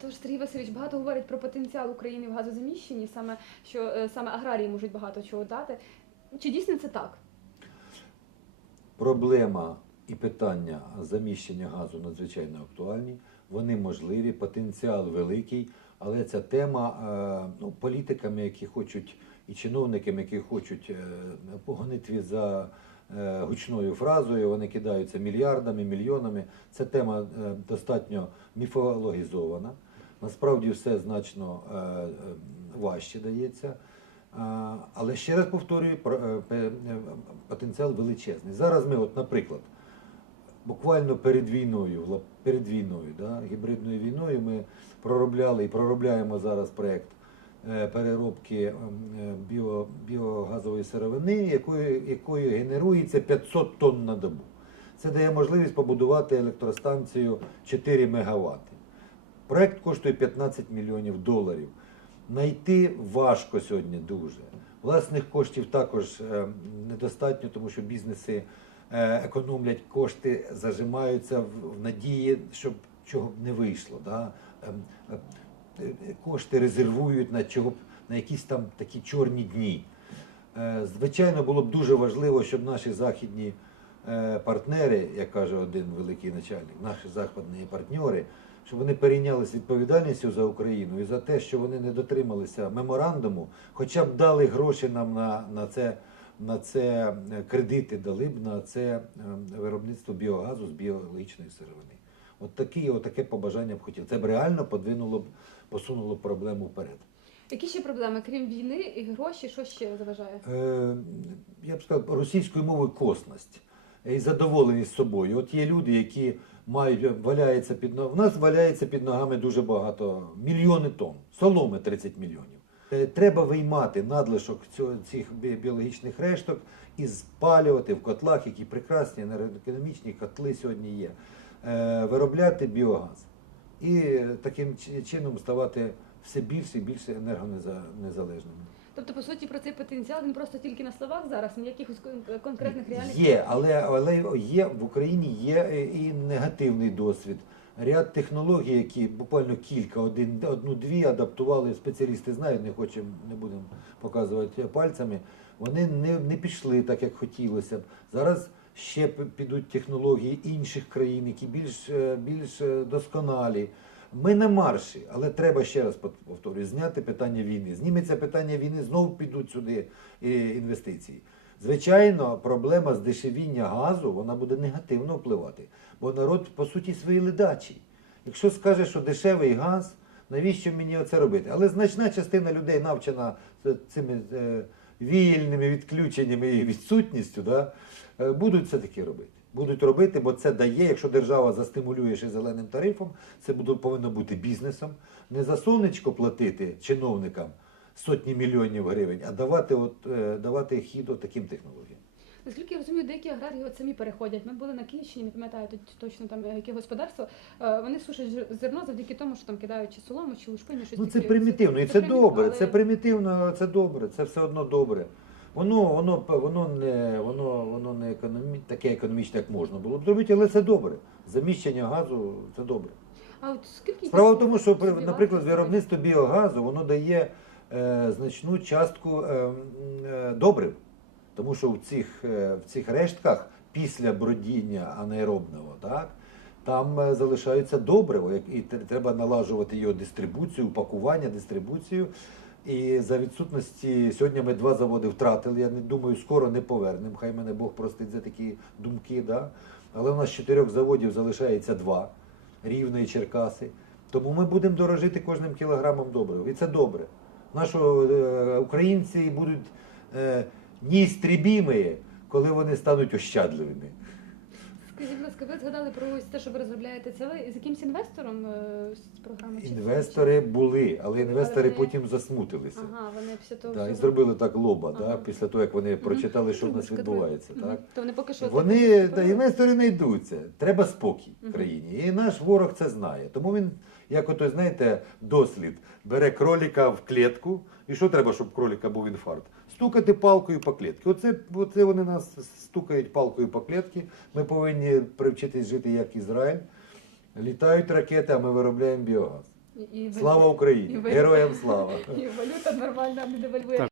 Тож Сергій Васильович багато говорить про потенціал України в газозаміщенні, саме що е, саме аграрії можуть багато чого дати. Чи дійсно це так? Проблема і питання заміщення газу надзвичайно актуальні. Вони можливі, потенціал великий, але ця тема е, ну, політиками, які хочуть, і чиновниками, які хочуть е, по гонитві за гучною фразою, вони кидаються мільярдами, мільйонами. Ця тема достатньо міфологізована. Насправді все значно е, е, важче дається. Але ще раз повторюю, е, е, потенціал величезний. Зараз ми, от, наприклад, буквально перед війною, перед війною, да, гібридною війною, ми проробляли і проробляємо зараз проєкт е, переробки е, біо, біогазової сировини, якою, якою генерується 500 тонн на добу. Це дає можливість побудувати електростанцію 4 МВт. Проект коштує 15 мільйонів доларів. Найти важко сьогодні дуже. Власних коштів також е, недостатньо, тому що бізнеси е, економлять кошти, зажимаються в надії, щоб чого б не вийшло. Да? Ем, е, Кошти резервують на чого б- на якісь там такі чорні дні. Звичайно, було б дуже важливо, щоб наші західні партнери, як каже один великий начальник, наші західні партнери, щоб вони перейнялися відповідальністю за Україну і за те, що вони не дотрималися меморандуму, хоча б дали гроші нам на, на це. На це е, кредити дали б на це е, виробництво біогазу з біологічної сировини. От такі, от таке побажання б хотів. Це б реально подвинуло б, посунуло б проблему вперед. Які ще проблеми, крім війни і гроші, що ще заважає? Е, я б сказав, російською мовою косність і задоволеність собою. От є люди, які мають валяється під ногами. У нас валяється під ногами дуже багато, мільйони тонн, соломи 30 мільйонів. Е, Треба виймати надлишок цих біологічних решток і спалювати в котлах, які прекрасні енергоекономічні котли сьогодні є. Е, Виробляти біогаз. І таким чином ставати все більше і більше енергонезалежними. Тобто, по суті, про цей потенціал він просто тільки на словах зараз, ні якихось кон- конкретних реальних Є, але, але є в Україні є е, і негативний досвід. Ряд технологій, які буквально кілька, один, одну-дві адаптували спеціалісти знають, не хочемо, не будемо показувати пальцями. Вони не, не пішли так, як хотілося б. Зараз ще підуть технології інших країн, які більш, е, більш е, досконалі. Ми на марші, але треба ще раз повторюю, зняти питання війни. Зніметься питання війни, знову підуть сюди е, інвестиції. Звичайно, проблема здешевіння газу вона буде негативно впливати, бо народ по суті свої ледачий. Якщо скаже, що дешевий газ, навіщо мені оце робити? Але значна частина людей навчена цими е, вільними відключеннями і відсутністю, е, будуть все таки робити. Будуть робити, бо це дає, якщо держава застимулює ще зеленим тарифом, це буде, повинно бути бізнесом. Не за сонечко платити чиновникам сотні мільйонів гривень, а давати, от, е, давати хід от таким технологіям. Наскільки я розумію, деякі аграрії от самі переходять. Ми були на Київщині, не пам'ятаю тут точно там е, яке господарство. Е, Вони сушать зерно завдяки тому, що там кидають чи солому, чи лушпиню, щось Ну це таке. примітивно, і це, примітивно, добре. але- Це примітивно, це добре, це все одно добре. Воно, воно, воно не воно, воно не економі... таке економічне, як можна було б зробити, але це добре. Заміщення газу це добре. А от скільки Справа в тому, що наприклад, виробництво біогазу воно дає е, значну частку е, е, добрив. Тому що в цих, е, в цих рештках після бродіння анаеробного, так, там е, залишаються добриво, і тр- треба налажувати його дистрибуцію, упакування, дистрибуцію. І за відсутності сьогодні ми два заводи втратили. Я не думаю, скоро не повернемо. Хай мене Бог простить за такі думки. Да? Але у нас з чотирьох заводів залишається два рівної Черкаси. Тому ми будемо дорожити кожним кілограмом добрив. І це добре. Наші е, українці будуть е, неістрібімі, коли вони стануть ощадливими. Скажіть, будь ласка, ви згадали про ось те, що ви розробляєте. Це ви з якимсь інвестором е, з програми? чи- Інвестори були, але інвестори вони- потім засмутилися. Ага, вони після того Да, і всього- зробили так лоба, Ага. да, після того, як вони прочитали, що в нас Шкодую. відбувається. Мгм. Так? То вони поки що Вони так, та, інвестори не йдуться. Треба спокій в Мгм. країні. І наш ворог це знає. Тому він, як ото, знаєте, дослід, бере кроліка в клітку. І що треба, щоб кроліка був інфаркт? Стукати палкою по клітці. Оце, оце вони нас стукають палкою по клітці. Ми повинні привчитись жити як Ізраїль. Літають ракети, а ми виробляємо біогаз. І, і, Слава Україні! І, Героям слава! І валюта нормальна не девальвує.